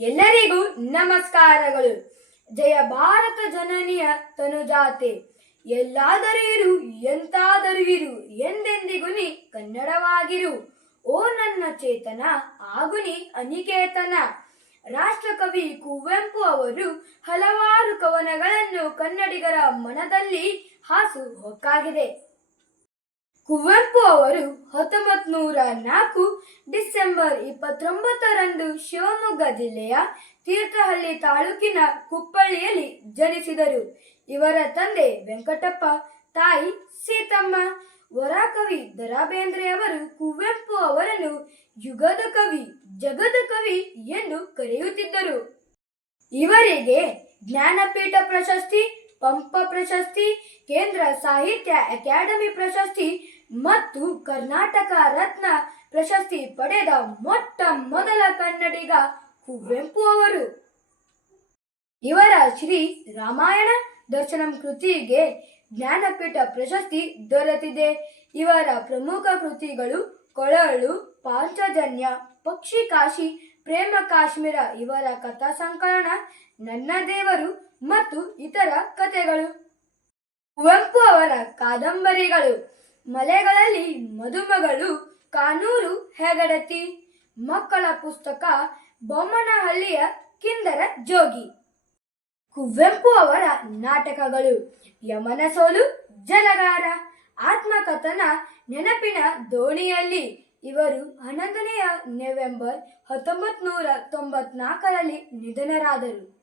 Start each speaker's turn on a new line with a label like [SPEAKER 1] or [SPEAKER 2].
[SPEAKER 1] ಎಲ್ಲರಿಗೂ ನಮಸ್ಕಾರಗಳು. ಜಯ ಭಾರತ ಜನನಿಯ ತನುಜಾತೆ. ಎಲ್ಲಾದರೂ ಇರು, ಎಂತಾದರೂ ಇರು, ಎಂದೆಂದಿಗೂ ನೀ ಕನ್ನಡವಾಗಿರು. ಓ ನನ್ನ ಚೇತನ ಆಗುನಿ ಅನಿಕೇತನ. ರಾಷ್ಟ್ರಕವಿ ಕುವೆಂಪು ಅವರು ಹಲವಾರು ಕವನಗಳನ್ನು ಕನ್ನಡಿಗರ ಮನದಲ್ಲಿ ಹಾಸು ಹೊಕ್ಕಾಗಿದೆ. ಕುವೆಂಪು ಅವರು ಹತ್ತೊಂಬತ್ ನೂರ ನಾಲ್ಕು ಡಿಸೆಂಬರ್ ಇಪ್ಪತ್ತೊಂಬತ್ತರಂದು ಶಿವಮೊಗ್ಗ ಜಿಲ್ಲೆಯ ತೀರ್ಥಹಳ್ಳಿ ತಾಲೂಕಿನ ಕುಪ್ಪಳ್ಳಿಯಲ್ಲಿ ಜನಿಸಿದರು. ಇವರ ತಂದೆ ವೆಂಕಟಪ್ಪ, ತಾಯಿ ಸೀತಮ್ಮ, ವರಾಕವಿ ದರಾಬೇಂದ್ರೆ ಅವರು ಕುವೆಂಪು ಅವರನ್ನು ಯುಗದ ಕವಿ, ಜಗದ ಕವಿ ಎಂದು ಕರೆಯುತ್ತಿದ್ದರು. ಇವರಿಗೆ ಜ್ಞಾನಪೀಠ ಪ್ರಶಸ್ತಿ ಪಂಪ ಪ್ರಶಸ್ತಿ, ಕೇಂದ್ರ ಸಾಹಿತ್ಯ ಅಕಾಡೆಮಿ ಪ್ರಶಸ್ತಿ ಮತ್ತು ಕರ್ನಾಟಕ ರತ್ನ ಪ್ರಶಸ್ತಿ ಪಡೆದ ಮೊಟ್ಟ ಮೊದಲ ಕನ್ನಡಿಗ ಕುವೆಂಪು ಅವರು. ಇವರ ಶ್ರೀ ರಾಮಾಯಣ ದರ್ಶನಂ ಕೃತಿಗೆ ಜ್ಞಾನಪೀಠ ಪ್ರಶಸ್ತಿ ದೊರೆತಿದೆ. ಇವರ ಪ್ರಮುಖ ಕೃತಿಗಳು ಕೊಳಲು, ಪಾಂಚಜನ್ಯ ಪಕ್ಷಿ ಕಾಶಿ ಪ್ರೇಮ ಕಾಶ್ಮೀರ, ಇವರ ಕಥಾ ಸಂಕಲನ, ನನ್ನ ದೇವರು ಮತ್ತು ಇತರ ಕಥೆಗಳು. ಕುವೆಂಪು ಅವರ ಕಾದಂಬರಿಗಳು, ಮಲೆಗಳಲ್ಲಿ ಮದುಮಗಳು, ಕಾನೂರು ಹೆಗಡತಿ, ಮಕ್ಕಳ ಪುಸ್ತಕ, ಬೊಮ್ಮನಹಳ್ಳಿಯ ಕಿಂದರ ಜೋಗಿ. ಕುವೆಂಪು ಅವರ ನಾಟಕಗಳು ಯಮನ ಸೋಲು ಜಲಗಾರ, ಆತ್ಮಕಥನ ನೆನಪಿನ ದೋಣಿಯಲ್ಲಿ ಇವರು ಹನ್ನೊಂದನೆಯ ನವೆಂಬರ್ ಹತ್ತೊಂಬತ್ತು ನೂರ ತೊಂಬತ್ನಾಲ್ಕರಲ್ಲಿ ನಿಧನರಾದರು.